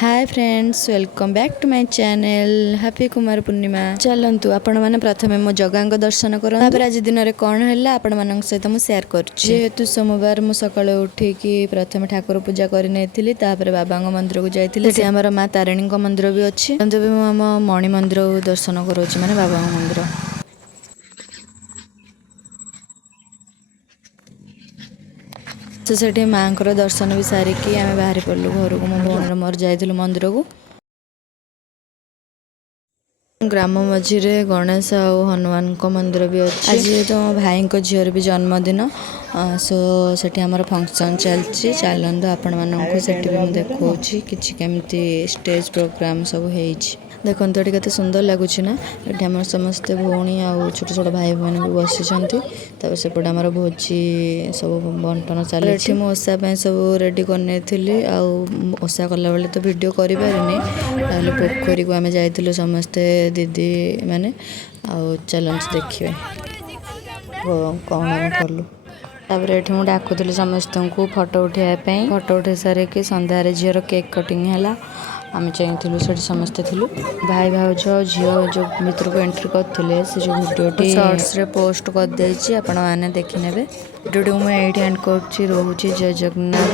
Hi friends welcome back to my channel happy Kumar Purnima. चलतु आपण मैंने प्रथम मो जगह दर्शन कर आज दिन में कौन है आपण मान सहित मुझे सेयार करेतु सोमवार मुझे सका उठिकी प्रथम ठाकुर पूजा कर बाबा मंदिर को जाइए आम माँ तारिणी मंदिर भी अच्छी आम मणि मंदिर दर्शन करोच माने बाबा मंदिर। तो से माँ को दर्शन भी सारिकी आम बाहरी पड़लु घर को मो भौणी मोर जाइलु मंदिर को। ग्राम मझीरे गणेश और हनुमान को मंदिर भी अच्छी। आज तो भाई को झीर भी जन्मदिन सो सेठी आमर फंक्शन चलती चलते आपण मानक सेठी भी मुझे देखा कि केमती स्टेज प्रोग्राम सब हो देखो तो ये केते सुंदर लगुच ना। ये आम समस्ते भौणी आ छोट छोट भाई मैंने भी बसी सेपटे आम भोजी सब बंटन चली मु ओषा सब रेडी करनी आशा कला बेले तो वीडियो कर पोखरी को आम जाइलु समस्ते दीदी मैंने चलते देखिए कौन आम कलु। तापर ये मुझे डाकुली समस्त को फोटो उठाइवाई फोटो उठे सारिकी संध्यारे झीर केक कटिंग है आम चाहूँ से समस्ते थिलु भाई भाउज झील जो भर को एंट्री करते से जो भिडियोटी शॉर्ट्स रे पोस्ट कर आपण मैंने देखने भिडियोटी मुझे एंड कर रोचे जय जगन्नाथ।